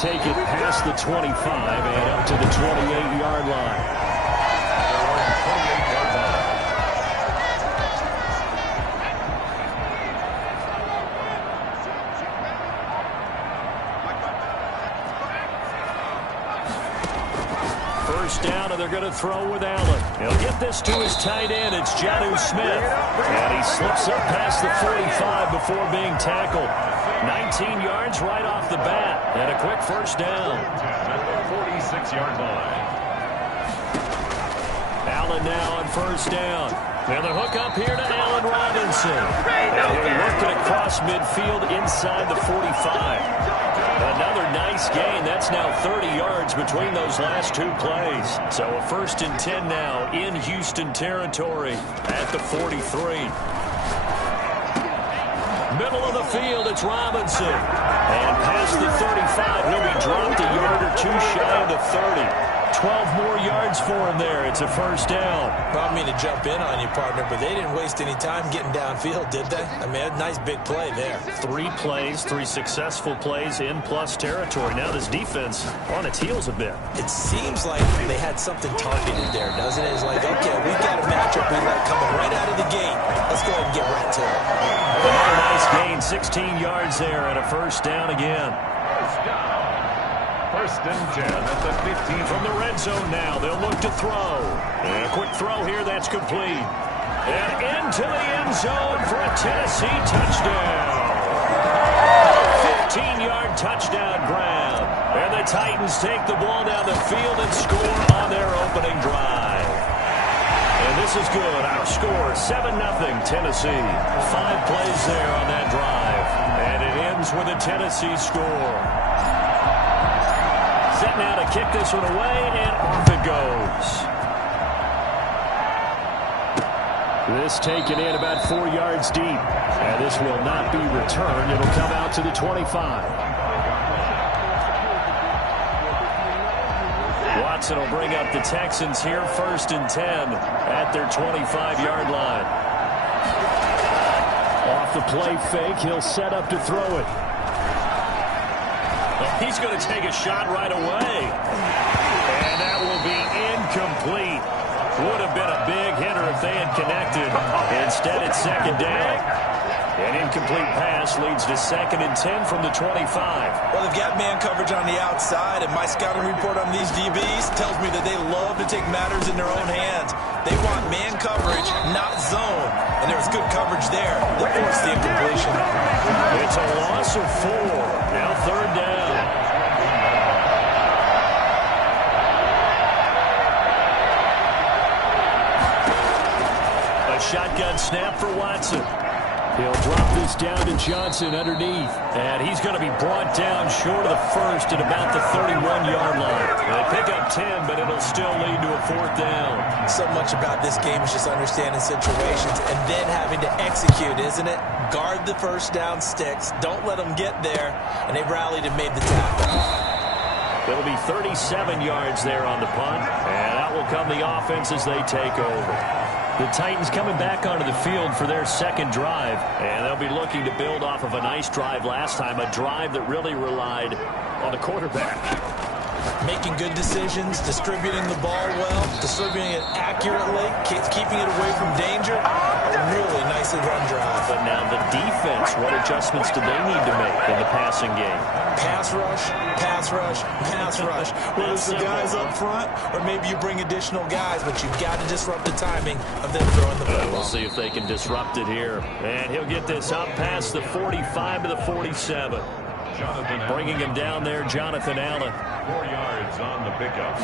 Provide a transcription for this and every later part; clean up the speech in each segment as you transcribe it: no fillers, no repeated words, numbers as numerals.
take it past the 25 and up to the 28-yard line. First down, and they're going to throw with Allen. He'll get this to his tight end. It's Jonnu Smith. And he slips up past the 45 before being tackled. 19 yards right off the bat. And a quick first down. At the 46-yard line. Allen now on first down. And the hook up here to Allen Robinson. And he'll work it across midfield inside the 45. Another nice gain. That's now 30 yards between those last two plays. So a 1st and 10 now in Houston territory at the 43. Middle of the field, it's Robinson. And past the 35, he'll be dropped a yard or two shy of the 30. 12 more yards for him there. It's a first down. Well, I mean to jump in on you, partner, but they didn't waste any time getting downfield, did they? I mean, a nice big play there. 3 plays, 3 successful plays in plus territory. Now this defense on its heels a bit. It seems like they had something targeted there, doesn't it? It's like, okay, we've got a matchup we like coming right out of the gate. Let's go ahead and get right to it. Another nice gain, 16 yards there, and a first down again. First down. 1st and 10 at the 15. From the red zone now, they'll look to throw. And a quick throw here, that's complete. And into the end zone for a Tennessee touchdown. 15-yard touchdown grab. And the Titans take the ball down the field and score on their opening drive. And this is good. Our score, 7-0 Tennessee. 5 plays there on that drive. And it ends with a Tennessee score. Set now to kick this one away, and off it goes. This taken in about 4 yards deep. And this will not be returned. It'll come out to the 25. Watson will bring up the Texans here, 1st and 10 at their 25-yard line. Off the play fake, he'll set up to throw it. He's going to take a shot right away. And that will be incomplete. Would have been a big hitter if they had connected. Instead, it's 2nd down. An incomplete pass leads to 2nd and 10 from the 25. Well, they've got man coverage on the outside, and my scouting report on these DBs tells me that they love to take matters in their own hands. They want man coverage, not zone. And there was good coverage there that forced the incompletion. It's a loss of 4. Now 3rd down. A shotgun snap for Watson. He'll drop this down to Johnson underneath. And he's going to be brought down short of the 1st at about the 31-yard line. They pick up 10, but it'll still lead to a 4th down. So much about this game is just understanding situations and then having to execute, isn't it? Guard the first down sticks. Don't let them get there. And they rallied and made the tackle. It'll be 37 yards there on the punt. And out will come the offense as they take over. The Titans coming back onto the field for their 2nd drive. And they'll be looking to build off of a nice drive last time. A drive that really relied on the quarterback. Making good decisions, distributing the ball well, distributing it accurately, keeping it away from danger. A really nicely run drive. But now the defense, what adjustments do they need to make in the passing game? Pass rush, pass rush, pass rush. Whether it's the guys up front or maybe you bring additional guys, but you've got to disrupt the timing of them throwing the ball. We'll see if they can disrupt it here. And he'll get this up past the 45 to the 47. Bringing him down there, Jonathan Allen. 4 yards on the pickup.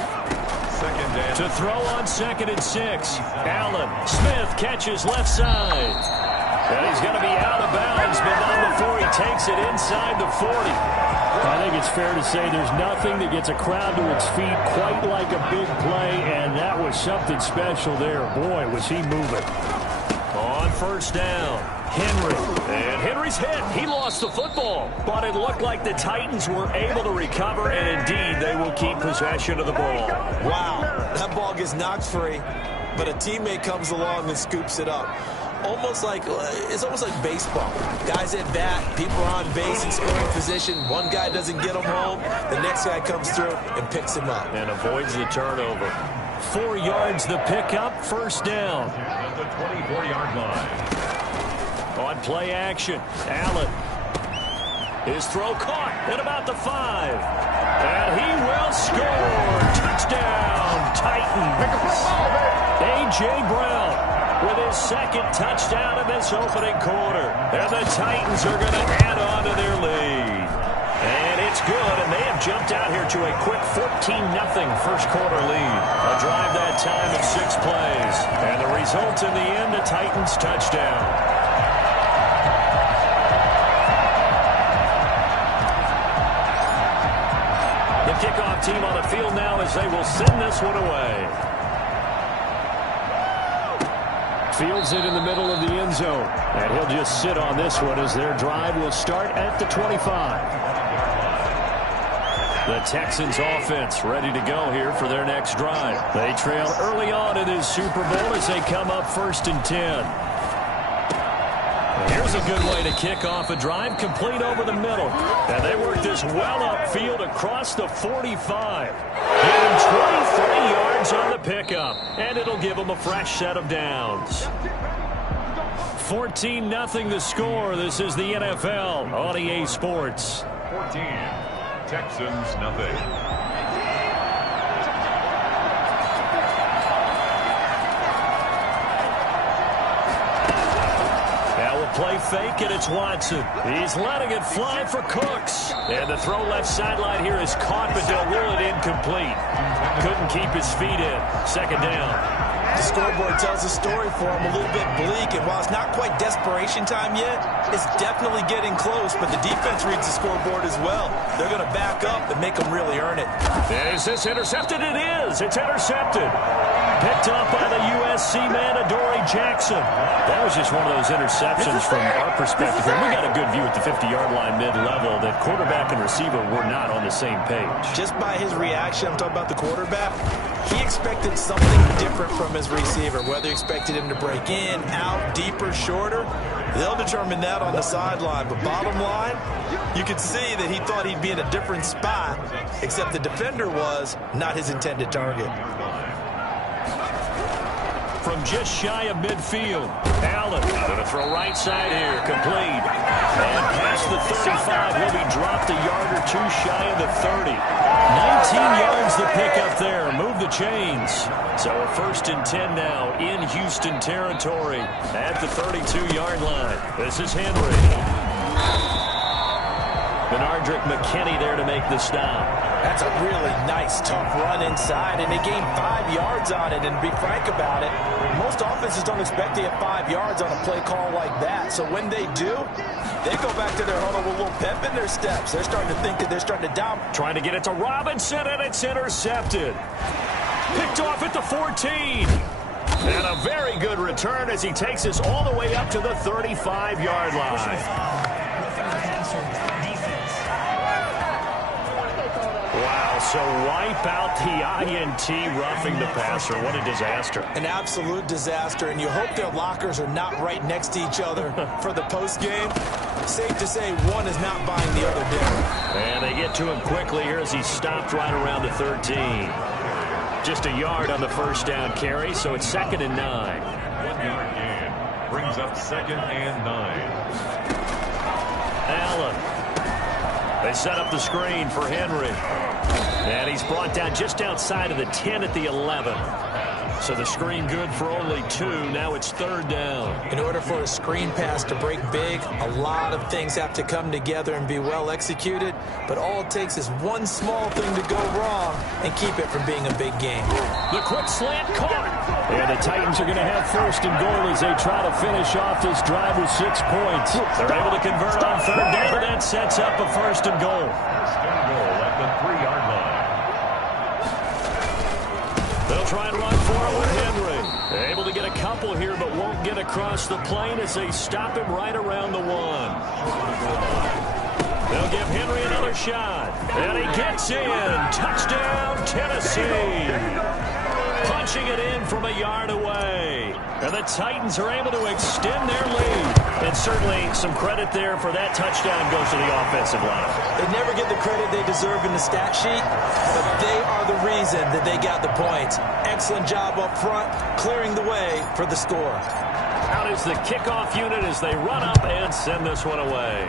2nd down. To throw on 2nd and 6. Allen. Smith catches left side. And he's going to be out of bounds, but not before he takes it inside the 40. I think it's fair to say there's nothing that gets a crowd to its feet quite like a big play, and that was something special there. Boy, was he moving. On 1st down, Henry. And Henry's hit. He lost the football. But it looked like the Titans were able to recover, and indeed they will keep possession of the ball. Wow, that ball gets knocked free, but a teammate comes along and scoops it up. It's almost like baseball. Guys at bat, people are on base in scoring position. One guy doesn't get them home. The next guy comes through and picks him up. And avoids the turnover. 4 yards the pickup, first down. At the 24-yard line. On play action, Allen. His throw caught at about the 5. And he will score. Touchdown, Titans. A.J. Brown with his second touchdown in this opening quarter. And the Titans are going to add on to their lead. And it's good, and they have jumped out here to a quick 14-0 first quarter lead. A drive that time of 6 plays. And the result in the end, a Titans touchdown. Kickoff team on the field now as they will send this one away. Fields it in the middle of the end zone. And he'll just sit on this one as their drive will start at the 25. The Texans offense ready to go here for their next drive. They trail early on in this Super Bowl as they come up 1st and 10. Here's a good way to kick off a drive, complete over the middle. And they work this well upfield across the 45. Getting 23 yards on the pickup. And it'll give them a fresh set of downs. 14-0 the score. This is the NFL on EA Sports. 14, Texans nothing. Play fake, and it's Watson. He's letting it fly for Cooks. And the throw left sideline here is caught, but they'll rule it incomplete. Couldn't keep his feet in. Second down. The scoreboard tells a story for him, a little bit bleak, and while it's not quite desperation time yet, it's definitely getting close, but the defense reads the scoreboard as well. They're going to back up and make them really earn it. Is this intercepted? It is. It's intercepted. Picked up by the USC man, Adoree Jackson. That was just one of those interceptions from our perspective. We got a good view at the 50-yard line mid-level that quarterback and receiver were not on the same page. Just by his reaction, I'm talking about the quarterback, he expected something different from his receiver, whether he expected him to break in, out, deeper, shorter. They'll determine that on the sideline. But bottom line, you could see that he thought he'd be in a different spot, except the defender was not his intended target. From just shy of midfield, Allen going to throw right side here, complete. And past the 35, will be dropped a yard or two shy of the 30. 19 yards the pickup there. Move the chains. So a 1st and 10 now in Houston territory at the 32-yard line. This is Henry. Benardrick McKinney there to make the stop. That's a really nice, tough run inside, and they gained 5 yards on it. And to be frank about it, most offenses don't expect to get 5 yards on a play call like that. So when they do, they go back to their huddle with a little pep in their steps. They're starting to think that they're starting to down. Trying to get it to Robinson, and it's intercepted. Picked off at the 14. And a very good return as he takes us all the way up to the 35-yard line. Wow, so wipe out the INT roughing the passer. What a disaster. An absolute disaster, and you hope their lockers are not right next to each other for the postgame. Safe to say one is not buying the other dinner. And they get to him quickly here as he stopped right around the 13. Just a yard on the first down carry, so it's 2nd and 9. 1-yard gain brings up 2nd and 9. Allen. They set up the screen for Henry. And he's brought down just outside of the 10 at the 11. So the screen good for only 2. Now it's 3rd down. In order for a screen pass to break big, a lot of things have to come together and be well executed. But all it takes is one small thing to go wrong and keep it from being a big game. The quick slant caught. And the Titans are going to have 1st and goal as they try to finish off this drive with 6 points. They're able to convert on 3rd down, and that sets up a 1st and goal. 1st and goal at the 3-yard line. They'll try and run for it with Henry. Able to get a couple here, but won't get across the plane as they stop him right around the 1. They'll give Henry another shot. And he gets in. Touchdown, Tennessee. punching it in from a yard away. And the Titans are able to extend their lead. And certainly some credit there for that touchdown goes to the offensive line. They never get the credit they deserve in the stat sheet, but they are the reason that they got the points. Excellent job up front, clearing the way for the score. Out is the kickoff unit as they run up and send this one away.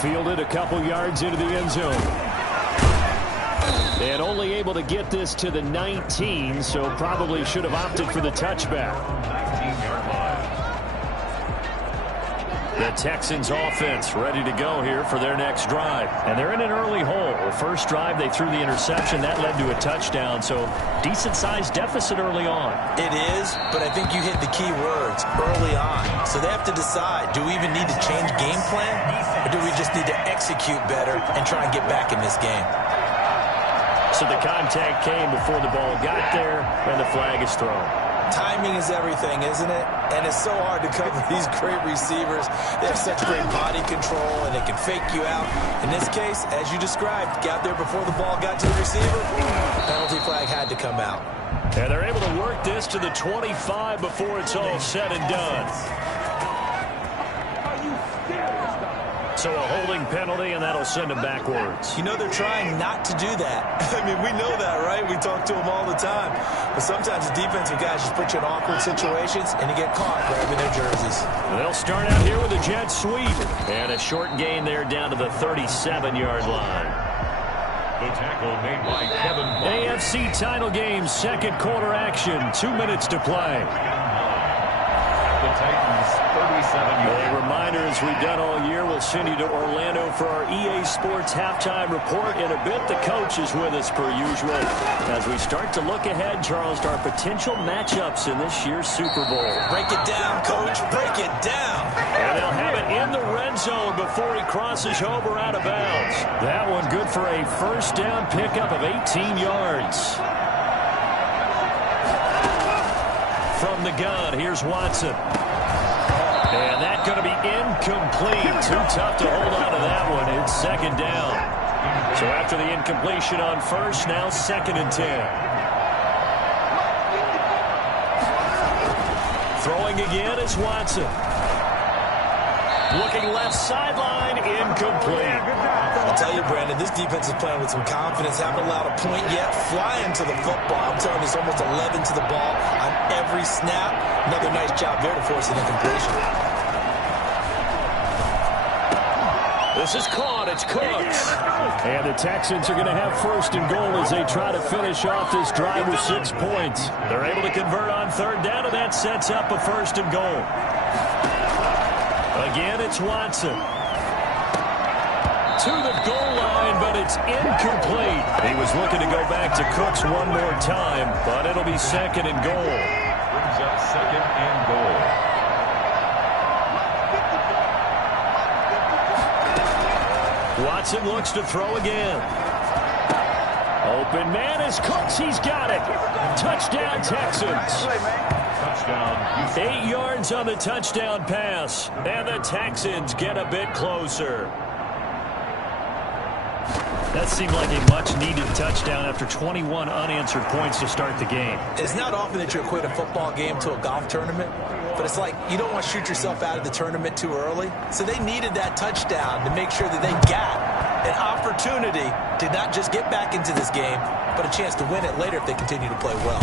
Fielded a couple yards into the end zone. And only able to get this to the 19, so probably should have opted for the touchback. 19-yard line. The Texans offense ready to go here for their next drive. And they're in an early hole. The first drive they threw the interception. That led to a touchdown, so decent-sized deficit early on. It is, but I think you hit the key words, early on. So they have to decide, do we even need to change game plan? Or do we just need to execute better and try and get back in this game? So the contact came before the ball got there, and the flag is thrown. Timing is everything, isn't it? And it's so hard to cover these great receivers. They have such great body control, and they can fake you out. In this case, as you described, got there before the ball got to the receiver. Penalty flag had to come out. And they're able to work this to the 25 before it's all said and done. So a holding penalty, and that'll send them backwards. You know, they're trying not to do that. I mean, we know that, right? We talk to them all the time. But sometimes the defensive guys just put you in awkward situations, and you get caught grabbing their jerseys. They'll start out here with a jet sweep. And a short gain there down to the 37-yard line. The tackle made by Kevin Bond. AFC title game, second quarter action. 2 minutes to play. The Titans, 37-yard. A reminder, as we've done all year, we'll send you to Orlando for our EA Sports halftime report. In a bit, the coach is with us per usual. As we start to look ahead, Charles, to our potential matchups in this year's Super Bowl. Break it down, Coach. Break it down. And they'll have it in the red zone before he crosses over out of bounds. That one good for a first down pickup of 18 yards. From the gun, here's Watson. And that's going to be incomplete. Too tough to hold on to that one. It's second down. So after the incompletion on first, now second and 10. Throwing again is Watson. Looking left sideline, incomplete. I'll tell you, Brandon, this defense is playing with some confidence. Haven't allowed a point yet. Flying to the football. I'm telling you, it's almost 11 to the ball on every snap. Another nice job there to force an incompletion. This is caught. It's Cooks. And the Texans are going to have first and goal as they try to finish off this drive with 6 points. They're able to convert on third down, and that sets up a first and goal. Again, it's Watson. To the goal line, but it's incomplete. He was looking to go back to Cooks one more time, but it'll be second and goal. Brings up second and goal. Watson looks to throw again. Open man is Cooks. He's got it. Touchdown, Texans. Touchdown, Houston. 8 yards on the touchdown pass, and the Texans get a bit closer. That seemed like a much-needed touchdown after 21 unanswered points to start the game. It's not often that you equate a football game to a golf tournament, but it's like you don't want to shoot yourself out of the tournament too early. So they needed that touchdown to make sure that they got an opportunity to not just get back into this game, but a chance to win it later if they continue to play well.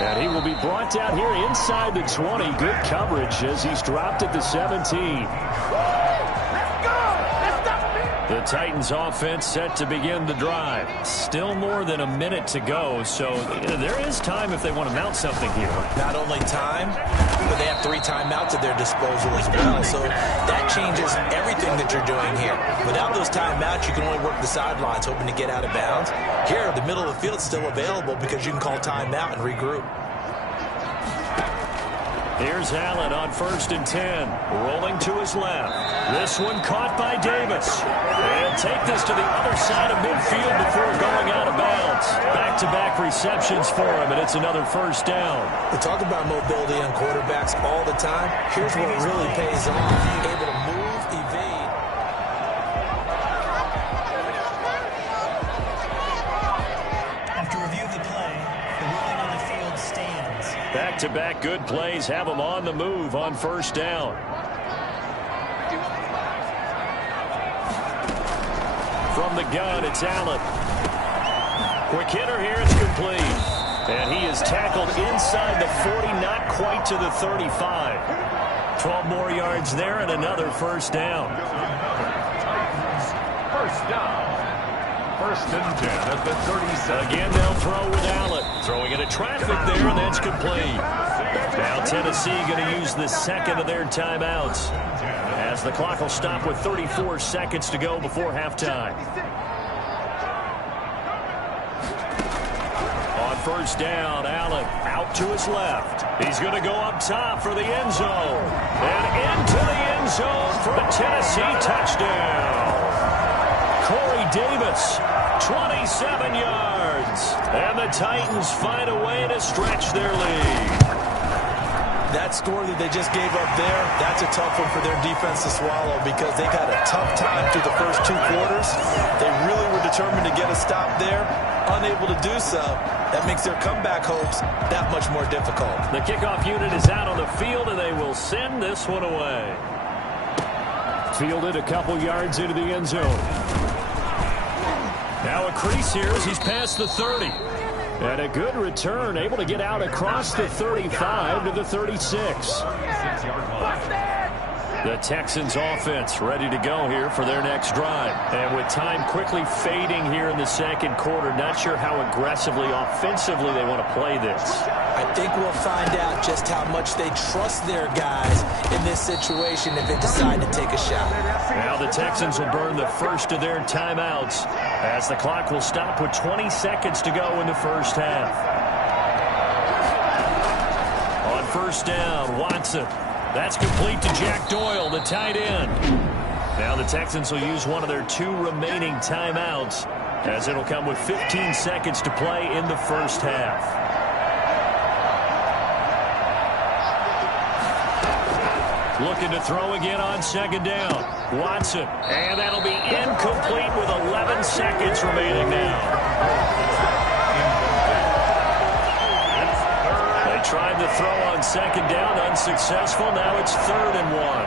And he will be brought down here inside the 20. Good coverage as he's dropped at the 17. The Titans offense set to begin the drive. Still more than a minute to go, so there is time if they want to mount something here. Not only time, but they have 3 timeouts at their disposal as well, so that changes everything that you're doing here. Without those timeouts, you can only work the sidelines, hoping to get out of bounds. Here, the middle of the field is still available because you can call timeout and regroup. Here's Allen on first and 10, rolling to his left. This one caught by Davis. And take this to the other side of midfield before going out of bounds. Back-to-back receptions for him, and it's another first down. We talk about mobility on quarterbacks all the time. Here's what really pays off. Able to move, evade. Back-to-back good plays have them on the move on first down. From the gun, it's Allen. Quick hitter here, it's complete. And he is tackled inside the 40, not quite to the 35. 12 more yards there and another first down. First down. First and 10 at the 37. Again, they'll throw with Allen. Throwing into traffic there, and that's complete. Now Tennessee going to use the second of their timeouts, as the clock will stop with 34 seconds to go before halftime. On first down, Allen out to his left. He's going to go up top for the end zone. And into the end zone for a Tennessee touchdown. Corey Davis, 27 yards. And the Titans find a way to stretch their lead. That score that they just gave up there, that's a tough one for their defense to swallow because they've had a tough time through the first two quarters. They really were determined to get a stop there, unable to do so. That makes their comeback hopes that much more difficult. The kickoff unit is out on the field, and they will send this one away. Fielded a couple yards into the end zone. Now a crease here as he's past the 30. And a good return, able to get out across the 35 to the 36. The Texans offense ready to go here for their next drive. And with time quickly fading here in the second quarter, not sure how aggressively, offensively they want to play this. I think we'll find out just how much they trust their guys in this situation if they decide to take a shot. Now the Texans will burn the first of their timeouts as the clock will stop with 20 seconds to go in the first half. On first down, Watson. That's complete to Jack Doyle, the tight end. Now the Texans will use one of their two remaining timeouts, as it'll come with 15 seconds to play in the first half. Looking to throw again on second down. Watson, and that'll be incomplete with 11 seconds remaining now. Tried to throw on second down, unsuccessful. Now it's 3rd and 1.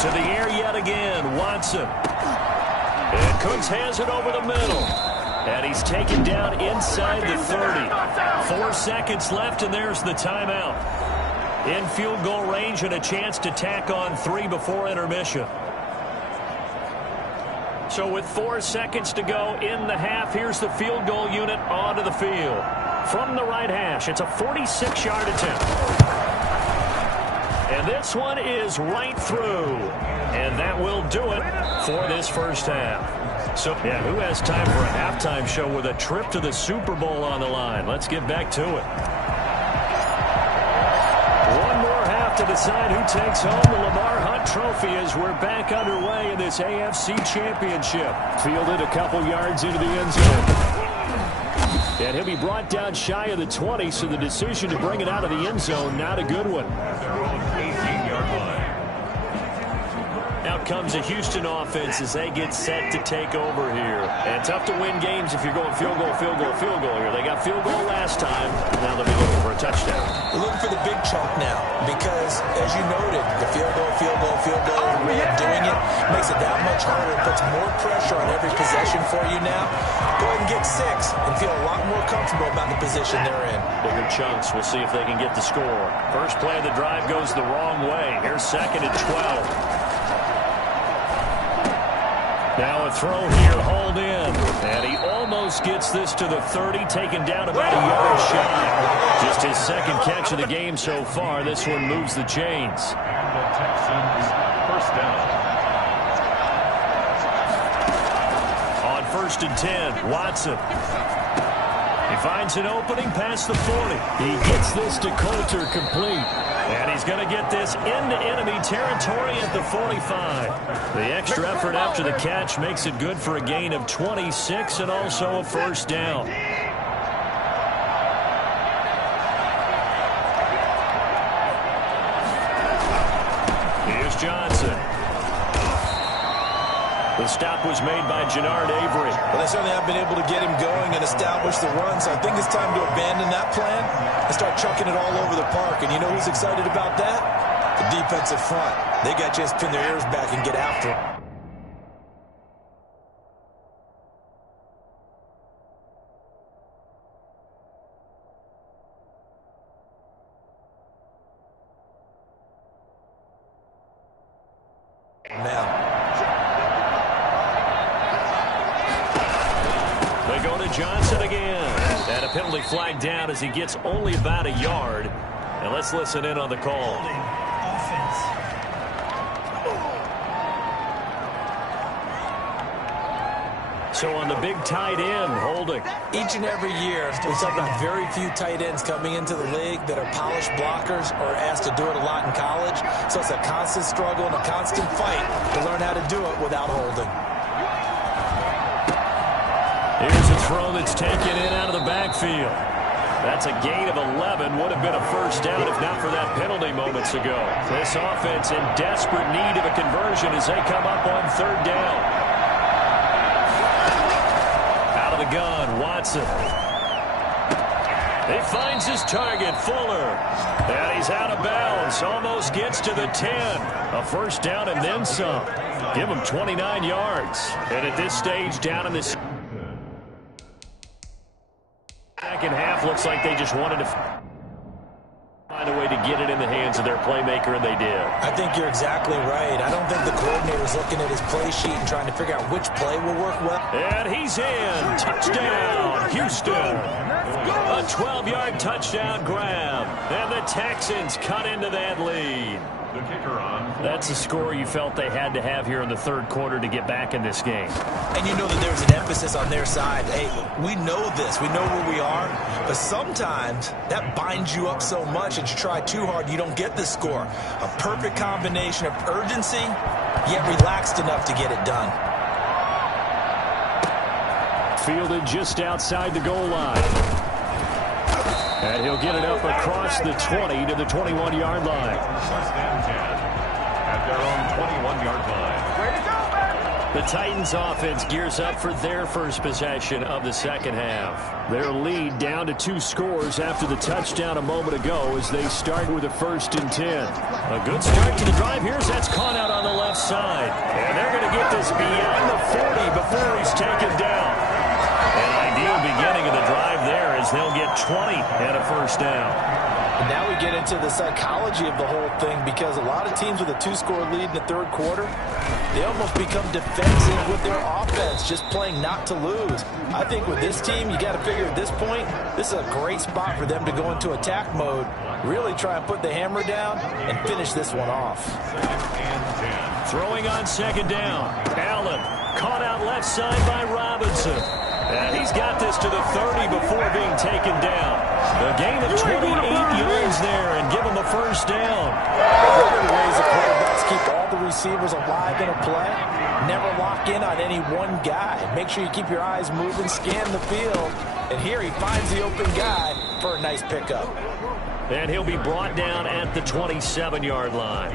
To the air yet again, Watson. And Cooks has it over the middle. And he's taken down inside the 30. 4 seconds left, and there's the timeout. In field goal range and a chance to tack on 3 before intermission. So with 4 seconds to go in the half, here's the field goal unit onto the field. From the right hash, it's a 46-yard attempt. And this one is right through. And that will do it for this first half. So, yeah, who has time for a halftime show with a trip to the Super Bowl on the line? Let's get back to it. One more half to decide who takes home the Lamar Hunt Trophy as we're back underway in this AFC Championship. Fielded a couple yards into the end zone. And he'll be brought down shy of the 20, so the decision to bring it out of the end zone, not a good one. Out comes the Houston offense as they get set to take over here. And tough to win games if you're going field goal, field goal, field goal here. They got field goal last time. Now they'll be looking for a touchdown. We're looking for the big chunk now because, as you noted, the field goal way of doing it makes it that much harder. It puts more pressure on every possession for you now. Go ahead and get 6 and feel a lot more comfortable about the position they're in. Bigger chunks. We'll see if they can get the score. First play of the drive goes the wrong way. Here's 2nd and 12. Now a throw here, hauled in. And he almost gets this to the 30, taken down about a yard shy. Just his 2nd catch of the game so far. This one moves the chains. The Texans, first down. On 1st and 10, Watson. He finds an opening past the 40. He gets this to Coulter complete. And he's going to get this into enemy territory at the 45. The extra effort after the catch makes it good for a gain of 26 and also a first down. Here's Johnson. The stop was made by Jannard Avery. Well, they certainly have been able to get him going and establish the run, so I think it's time to abandon that plan and start chucking it all over the park. And you know who's excited about that? The defensive front. They got a chance to pin their ears back and get after him. They go to Johnson again. And a penalty flag down as he gets only about a yard. And let's listen in on the call. So on the big tight end, holding. Each and every year, we talk about very few tight ends coming into the league that are polished blockers or asked to do it a lot in college. So it's a constant struggle and a constant fight to learn how to do it without holding. Here's a throw that's taken in out of the backfield. That's a gain of 11. Would have been a first down if not for that penalty moments ago. This offense in desperate need of a conversion as they come up on third down. The gun, Watson. He finds his target, Fuller. And he's out of bounds. Almost gets to the 10. A first down and then some. Give him 29 yards. And at this stage, down in the second half, looks like they just wanted to find a way to get it in the hands of their playmaker, and they did. I think you're exactly right. I don't think the coordinator's looking at his play sheet and trying to figure out which play will work well. And he's in. Touchdown, Houston. A 12-yard touchdown grab. And the Texans cut into that lead. The kicker on. That's a score you felt they had to have here in the third quarter to get back in this game. And you know that there's an emphasis on their side. Hey, we know this. We know where we are. But sometimes that binds you up so much that you try too hard, you don't get the score. A perfect combination of urgency, yet relaxed enough to get it done. Fielded just outside the goal line. And he'll get it up across the 20 to the 21-yard line. First and 10 at their own 21-yard line. Way to go, man! The Titans offense gears up for their first possession of the second half. Their lead down to 2 scores after the touchdown a moment ago as they start with a 1st and 10. A good start to the drive here as that's caught out on the left side. And they're going to get this beyond the 40 before he's taken down. An ideal beginning of the drive there as they'll get 20 and a first down. And now we get into the psychology of the whole thing because a lot of teams with a 2-score lead in the third quarter, they almost become defensive with their offense, just playing not to lose. I think with this team, you got to figure at this point, this is a great spot for them to go into attack mode, really try and put the hammer down and finish this one off. Throwing on second down. Allen caught out left side by Robinson. And he's got this to the 30 before being taken down. A gain of 28 yards there and give him a first down. One of the ways the quarterbacks keep all the receivers alive in a play, never lock in on any one guy. Make sure you keep your eyes moving, scan the field. And here he finds the open guy for a nice pickup. And he'll be brought down at the 27-yard line.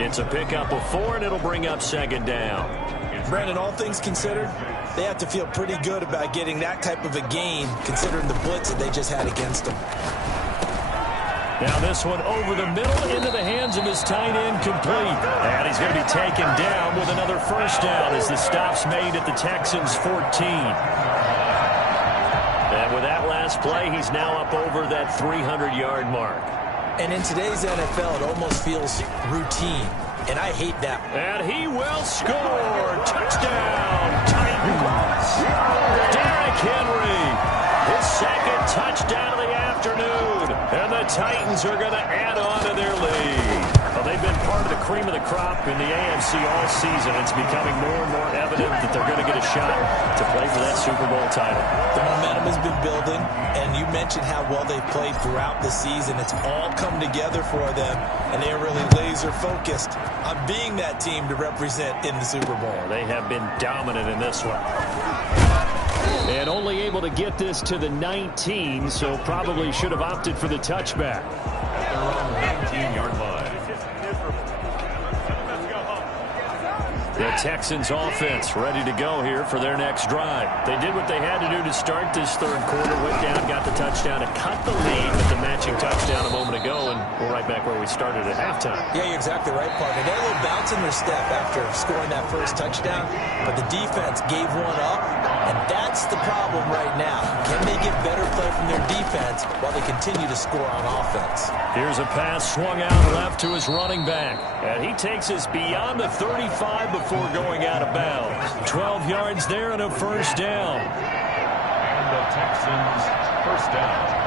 It's a pickup of 4, and it'll bring up second down. Brandon, all things considered, they have to feel pretty good about getting that type of a gain, considering the blitz that they just had against them. Now this one over the middle into the hands of his tight end, complete. And he's going to be taken down with another first down as the stop's made at the Texans' 14. And with that last play, he's now up over that 300-yard mark. And in today's NFL, it almost feels routine. And I hate that. And he will score. Touchdown, Titans. Derrick Henry, his second touchdown of the afternoon. And the Titans are going to add on to their lead. Well, they've been part of the cream of the crop in the AFC all season. It's becoming more and more evident that they're going to get a shot to play for that Super Bowl title. The momentum has been building, and you mentioned how well they've played throughout the season. It's all come together for them, and they are really laser-focused on being that team to represent in the Super Bowl. They have been dominant in this one. And only able to get this to the 19, so probably should have opted for the touchback. At their own 19-yard line. The Texans offense ready to go here for their next drive. They did what they had to do to start this third quarter. Went down, got the touchdown to cut the lead with the matching touchdown a moment ago, and we're right back where we started at halftime. Yeah, you're exactly right, partner. They had a little bounce in their step after scoring that first touchdown, but the defense gave one up, and that's the problem right now. Can they get better play from their defense while they continue to score on offense? Here's a pass swung out left to his running back, and he takes us beyond the 35 before going out of bounds. 12 yards there and a first down. And the Texans first down.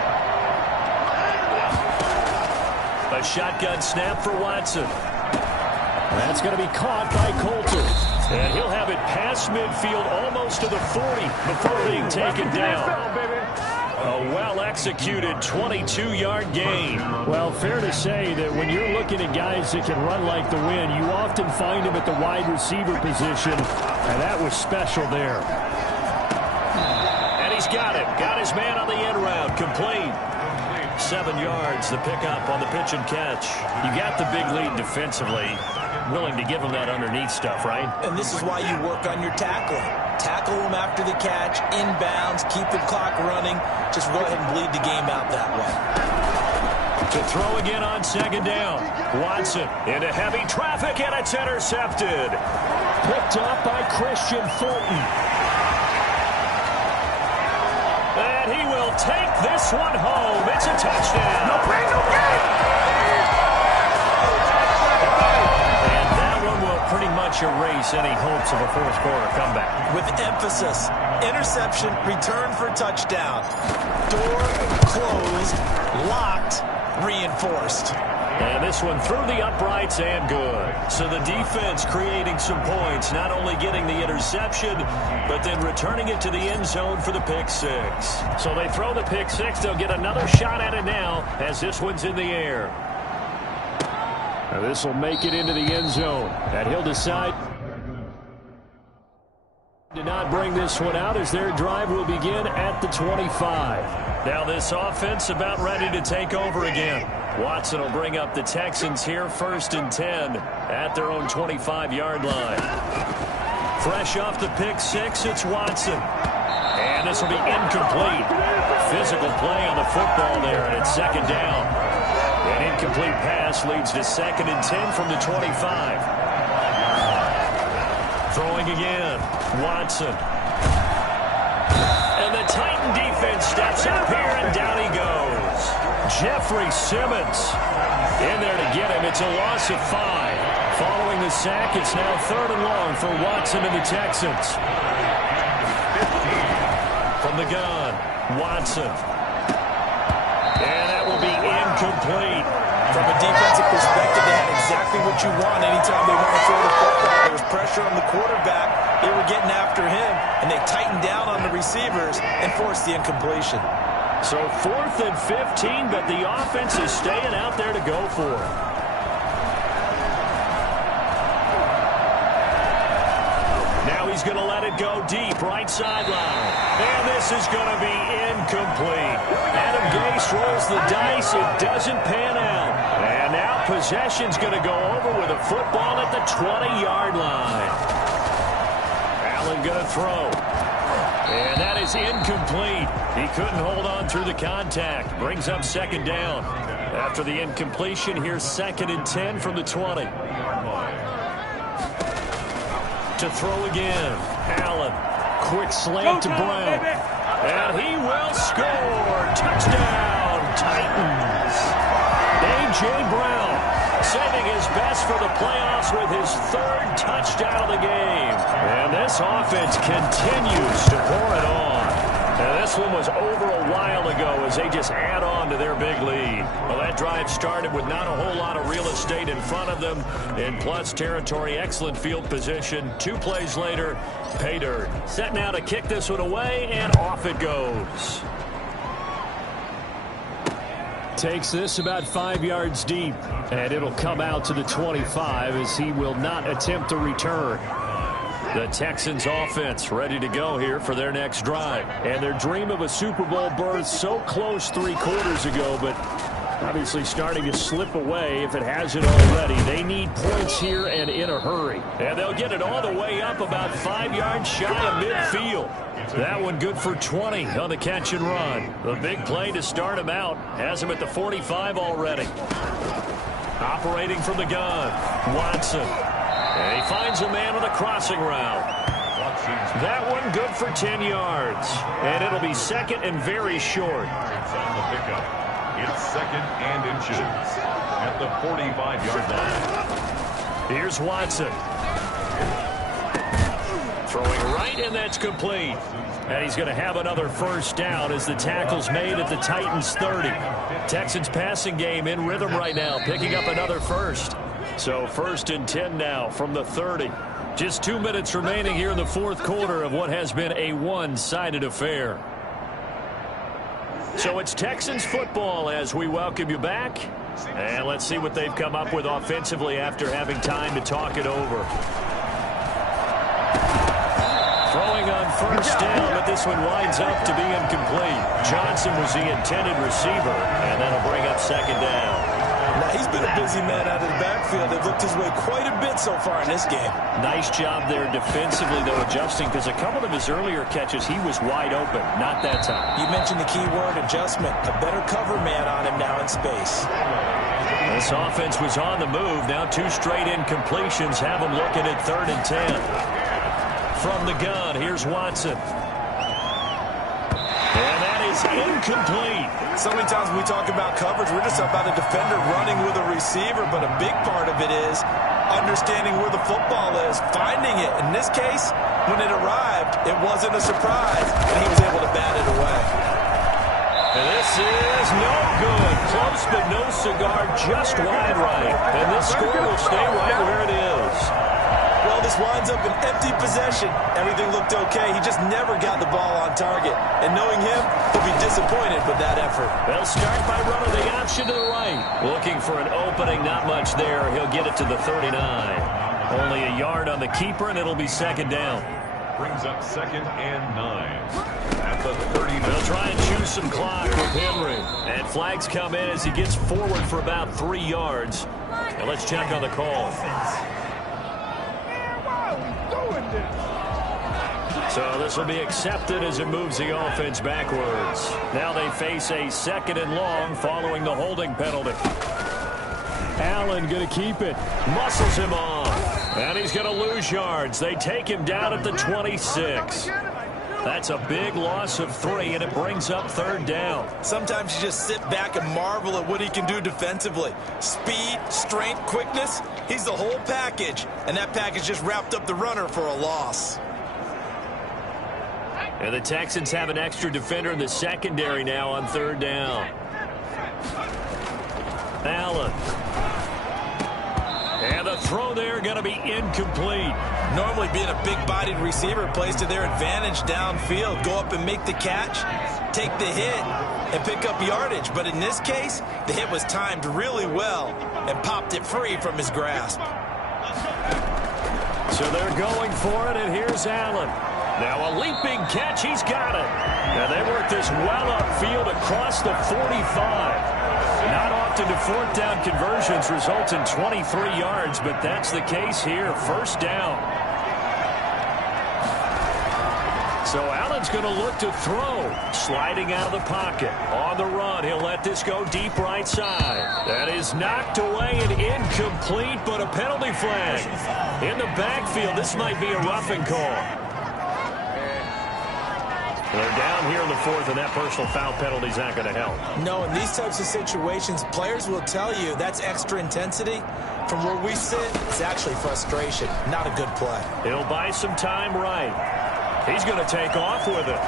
A shotgun snap for Watson. That's going to be caught by Coulter. And he'll have it past midfield almost to the 40 before being taken down. A well-executed 22-yard gain. Well, fair to say that when you're looking at guys that can run like the wind, you often find him at the wide receiver position, and that was special there. And he's got it. Got his man on the end route. Complete. 7 yards, the pickup on the pitch and catch. You got the big lead defensively. Willing to give him that underneath stuff, right? And this is why you work on your tackling. Tackle him after the catch, inbounds, keep the clock running. Just go ahead and bleed the game out that way. To throw again on second down. Watson into heavy traffic, and it's intercepted. Picked up by Christian Fulton. And he will take this one home. It's a touchdown. No pain, no gain. Pretty much erase any hopes of a fourth quarter comeback. With emphasis, interception, return for touchdown. Door closed, locked, reinforced. And this one through the uprights and good. So the defense creating some points, not only getting the interception, but then returning it to the end zone for the pick six. So they throw the pick six. They'll get another shot at it now as this one's in the air. This will make it into the end zone, and he'll decide to not bring this one out as their drive will begin at the 25. Now this offense about ready to take over again. Watson will bring up the Texans here 1st and 10 at their own 25-yard line. Fresh off the pick six, it's Watson. And this will be incomplete. Physical play on the football there, and it's second down. An incomplete pass leads to 2nd and 10 from the 25. Throwing again. Watson. And the Titan defense steps up here, and down he goes. Jeffrey Simmons in there to get him. It's a loss of 5. Following the sack, it's now 3rd and long for Watson and the Texans. From the gun, Watson. And that will be incomplete. From a defensive perspective, they had exactly what you want anytime they want to throw the football. There was pressure on the quarterback. They were getting after him, and they tightened down on the receivers and forced the incompletion. So 4th and 15, but the offense is staying out there to go for it. Now he's going to let it go deep, right sideline. And this is going to be incomplete. Adam Gase rolls the dice. It doesn't pan out. And now possession's going to go over with a football at the 20-yard line. Allen going to throw. And that is incomplete. He couldn't hold on through the contact. Brings up 2nd down. After the incompletion, here's 2nd and 10 from the 20. To throw again. Allen. Quick slant to Brown. And he will score. Touchdown, Titans. A.J. Brown saving his best for the playoffs with his 3rd touchdown of the game. And this offense continues to pour it on. And this one was over a while ago as they just add on to their big lead. Well, that drive started with not a whole lot of real estate in front of them. In plus territory, excellent field position. 2 plays later, pay dirt. Set now to kick this one away, and off it goes. Takes this about 5 yards deep, and it'll come out to the 25 as he will not attempt to return. The Texans offense ready to go here for their next drive. And their dream of a Super Bowl berth so close 3 quarters ago, but Obviously starting to slip away if it hasn't already. They need points here and in a hurry. And they'll get it all the way up about 5 yards shy of midfield. That one good for 20 on the catch and run. The big play to start him out. Has him at the 45 already. Operating from the gun, Watson. And he finds a man on the crossing route. That one good for 10 yards. And it'll be second and very short. It's on the pickup. It's second and inches at the 45-yard line. Here's Watson. Throwing right, and that's complete. And he's going to have another first down as the tackle's made at the Titans' 30. Texans passing game in rhythm right now, picking up another first. So 1st and 10 now from the 30. Just 2 minutes remaining here in the fourth quarter of what has been a one-sided affair. So it's Texans football as we welcome you back. And let's see what they've come up with offensively after having time to talk it over. Throwing on first down, but this one winds up to be incomplete. Johnson was the intended receiver, and that'll bring up second down. Now, he's been a busy man out of the backfield. They've looked his way quite a bit so far in this game. Nice job there defensively, though, adjusting, because a couple of his earlier catches, he was wide open. Not that time. You mentioned the key word, adjustment. A better cover man on him now in space. This offense was on the move. Now 2 straight incompletions have them looking at 3rd and 10. From the gun, here's Watson. And that is incomplete. So many times when we talk about coverage, we're just about a defender running with a receiver, but a big part of it is understanding where the football is, finding it. In this case, when it arrived, it wasn't a surprise, and he was able to bat it away. And this is no good. Close but no cigar, just wide right. And this score will stay right where it is. Well, this winds up an empty possession. Everything looked okay. He just never got the ball on target. And knowing him, he'll be disappointed with that effort. They'll start by running the option to the right. Looking for an opening, not much there. He'll get it to the 39. Only a yard on the keeper, and it'll be second down. Brings up 2nd and 9. At the 39. They'll try and choose some clock with Henry. And flags come in as he gets forward for about 3 yards. And let's check on the call. So this will be accepted as it moves the offense backwards. Now they face a 2nd and long following the holding penalty. Allen going to keep it. Muscles him off. And he's going to lose yards. They take him down at the 26. That's a big loss of 3, and it brings up 3rd down. Sometimes you just sit back and marvel at what he can do defensively. Speed, strength, quickness. He's the whole package. And that package just wrapped up the runner for a loss. And the Texans have an extra defender in the secondary now on 3rd down. Allen. And the throw there going to be incomplete. Normally being a big-bodied receiver plays to their advantage downfield. Go up and make the catch, take the hit, and pick up yardage. But in this case, the hit was timed really well and popped it free from his grasp. So they're going for it, and here's Allen. Now a leaping catch, he's got it. And they work this well upfield across the 45. Not often do 4th down conversions result in 23 yards, but that's the case here. 1st down. So Allen's going to look to throw. Sliding out of the pocket. On the run, he'll let this go deep right side. That is knocked away and incomplete, but a penalty flag. In the backfield, this might be a roughing call. They're down here in the 4th, and that personal foul penalty is not going to help. No, in these types of situations, players will tell you that's extra intensity. From where we sit, it's actually frustration, not a good play. He'll buy some time right. He's going to take off with it.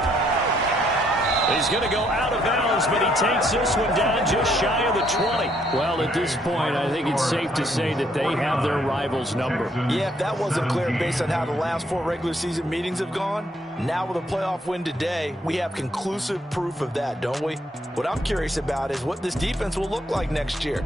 He's going to go out of bounds, but he takes this one down just shy of the 20. Well, at this point, I think it's safe to say that they have their rival's number. Yeah, if that wasn't clear based on how the last 4 regular season meetings have gone, now with a playoff win today, we have conclusive proof of that, don't we? What I'm curious about is what this defense will look like next year.